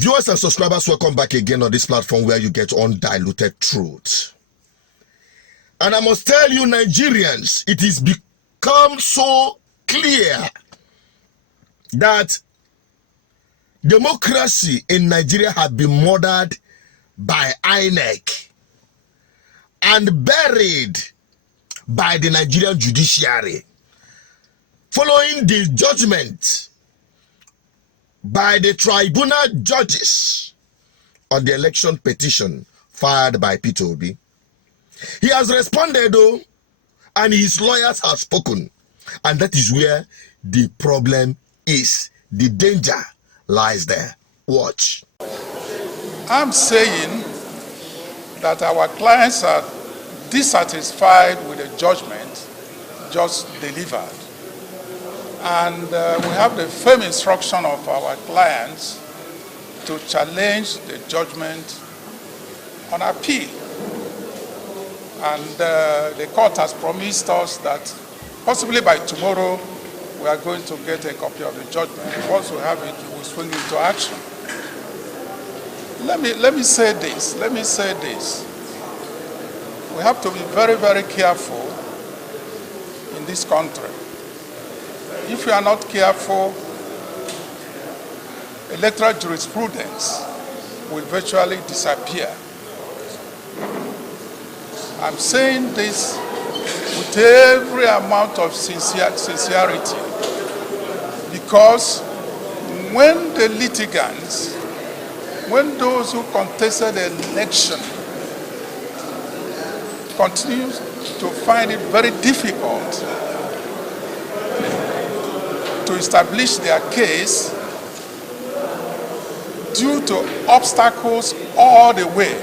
Viewers and subscribers, welcome back again on this platform where you get undiluted truth. And I must tell you, Nigerians, it has become so clear that democracy in Nigeria has been murdered by INEC and buried by the Nigerian judiciary following the judgment by the tribunal judges on the election petition filed by Peter Obi. He has responded though, and his lawyers have spoken, and that is where the problem is. The danger lies there. Watch. I'm saying that our clients are dissatisfied with the judgment just delivered. And we have the firm instruction of our clients to challenge the judgment on appeal. And the court has promised us that possibly by tomorrow we are going to get a copy of the judgment. Once we have it, we will swing into action. Let me say this. We have to be very, very careful in this country. If we are not careful, electoral jurisprudence will virtually disappear. I'm saying this with every amount of sincerity, because when the litigants, when those who contested the election continue to find it very difficult to establish their case due to obstacles all the way,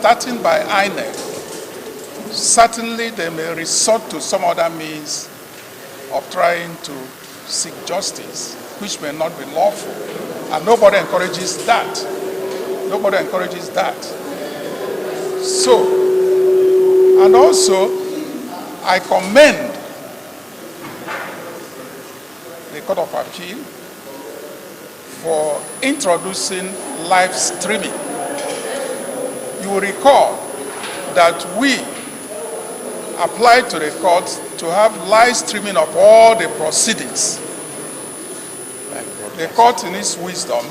starting by INEC, certainly they may resort to some other means of trying to seek justice, which may not be lawful. And nobody encourages that. Nobody encourages that. So, and also, I commend the Court of Appeal for introducing live streaming. You will recall that we applied to the court to have live streaming of all the proceedings. The court, in its wisdom,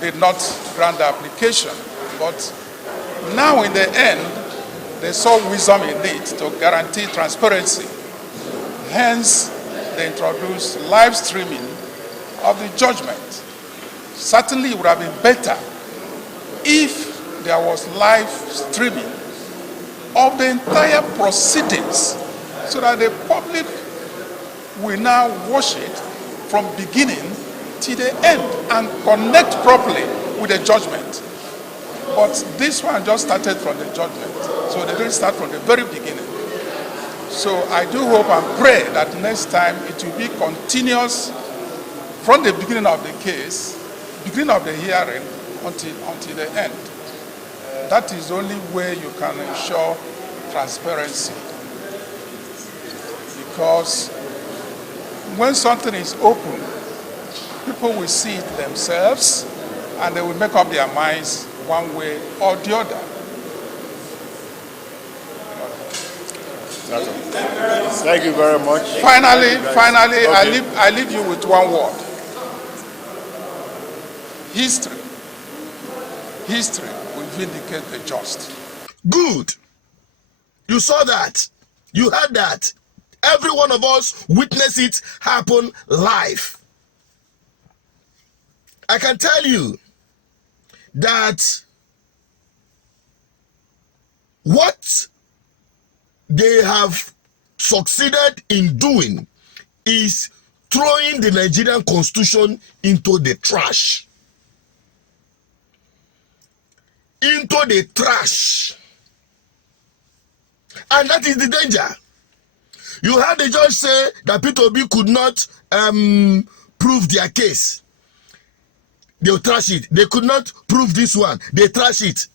did not grant the application, but now in the end, they saw wisdom in it to guarantee transparency. Hence, they introduced live streaming of the judgment. Certainly, it would have been better if there was live streaming of the entire proceedings so that the public will now watch it from beginning to the end and connect properly with the judgment. But this one just started from the judgment, so they didn't start from the very beginning. So I do hope and pray that next time it will be continuous from the beginning of the case, beginning of the hearing, until the end. That is the only way you can ensure transparency. Because when something is open, people will see it themselves and they will make up their minds one way or the other. Thank you very much. Finally, okay. I leave you with one word. History will vindicate the just. Good. You saw that. You heard that. Every one of us witnessed it happen live. I can tell you that what they have succeeded in doing is throwing the Nigerian constitution into the trash. Into the trash. And that is the danger. You heard the judge say that Peter Obi could not prove their case. They'll trash it. They could not prove this one. They trash it.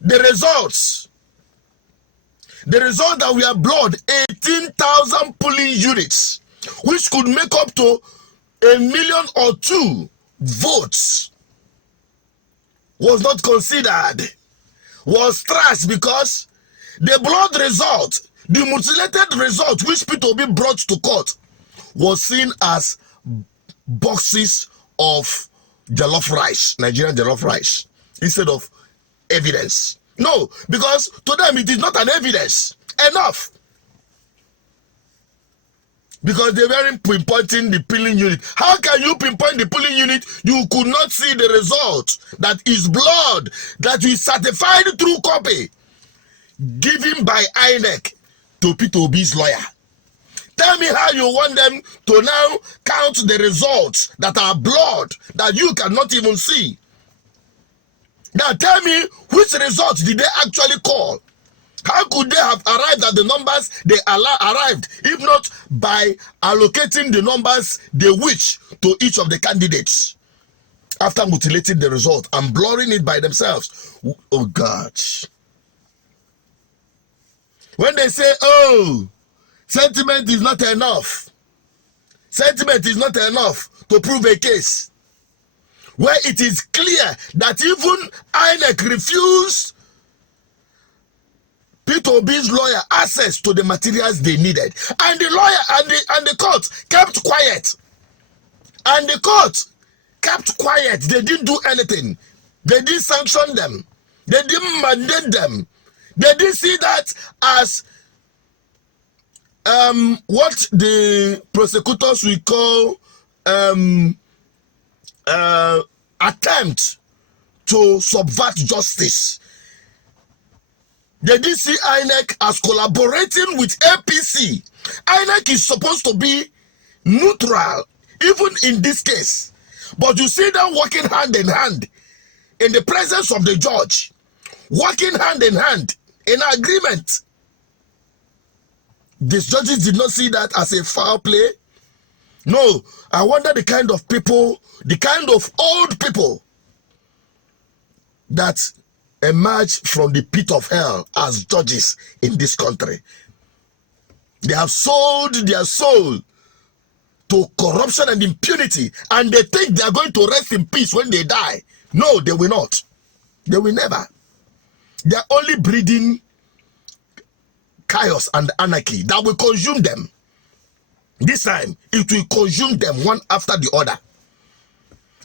The result that we have blood 18,000 polling units, which could make up to 1 million or 2 votes was not considered, was trashed, because the blood result, the mutilated result which P2B brought to court, was seen as boxes of jollof rice, Nigerian jollof rice, instead of evidence. No, because to them it is not an evidence enough. Because they weren't pinpointing the polling unit. How can you pinpoint the polling unit? You could not see the result that is blood that is certified through copy given by INEC to P2B's lawyer. Tell me how you want them to now count the results that are blood that you cannot even see. Now tell me, which results did they actually call? How could they have arrived at the numbers they arrived, if not by allocating the numbers they wish to each of the candidates after mutilating the result and blurring it by themselves? Oh God. When they say, oh, sentiment is not enough, sentiment is not enough to prove a case, where it is clear that even INEC refused P2B's lawyer access to the materials they needed, and the lawyer and the court kept quiet, and the court kept quiet. They didn't do anything. They didn't sanction them. They didn't mandate them. They didn't see that as what the prosecutors will call attempt to subvert justice. They did see INEC as collaborating with APC. INEC is supposed to be neutral, even in this case. But you see them working hand in hand in the presence of the judge, working hand in hand in agreement. These judges did not see that as a foul play. No, I wonder the kind of people, the kind of old people that emerge from the pit of hell as judges in this country. They have sold their soul to corruption and impunity, and they think they are going to rest in peace when they die. No, they will not. They will never. They are only breeding chaos and anarchy that will consume them. This time, it will consume them one after the other.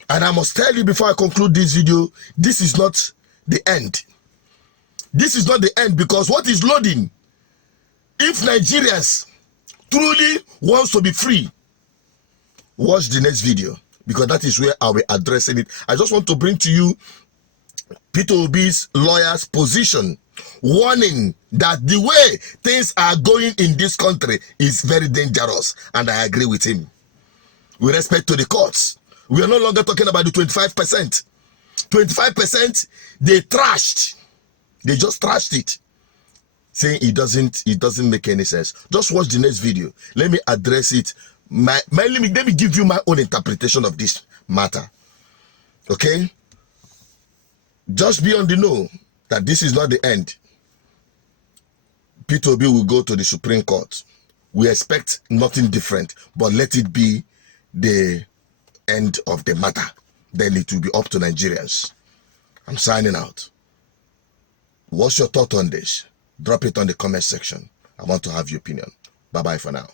And I must tell you before I conclude this video, this is not the end. This is not the end, because what is loading, if Nigerians truly wants to be free, watch the next video, because that is where I will be addressing it. I just want to bring to you P2B's lawyer's position, warning that the way things are going in this country is very dangerous, and I agree with him. With respect to the courts, we are no longer talking about the 25%. 25%, they trashed. They just trashed it, saying it doesn't make any sense. Just watch the next video. Let me address it. Let me give you my own interpretation of this matter. Okay? Just be on the know that this is not the end. P2B will go to the Supreme Court. We expect nothing different, but let it be the end of the matter. Then it will be up to Nigerians. I'm signing out. What's your thought on this? Drop it on the comment section. I want to have your opinion. Bye-bye for now.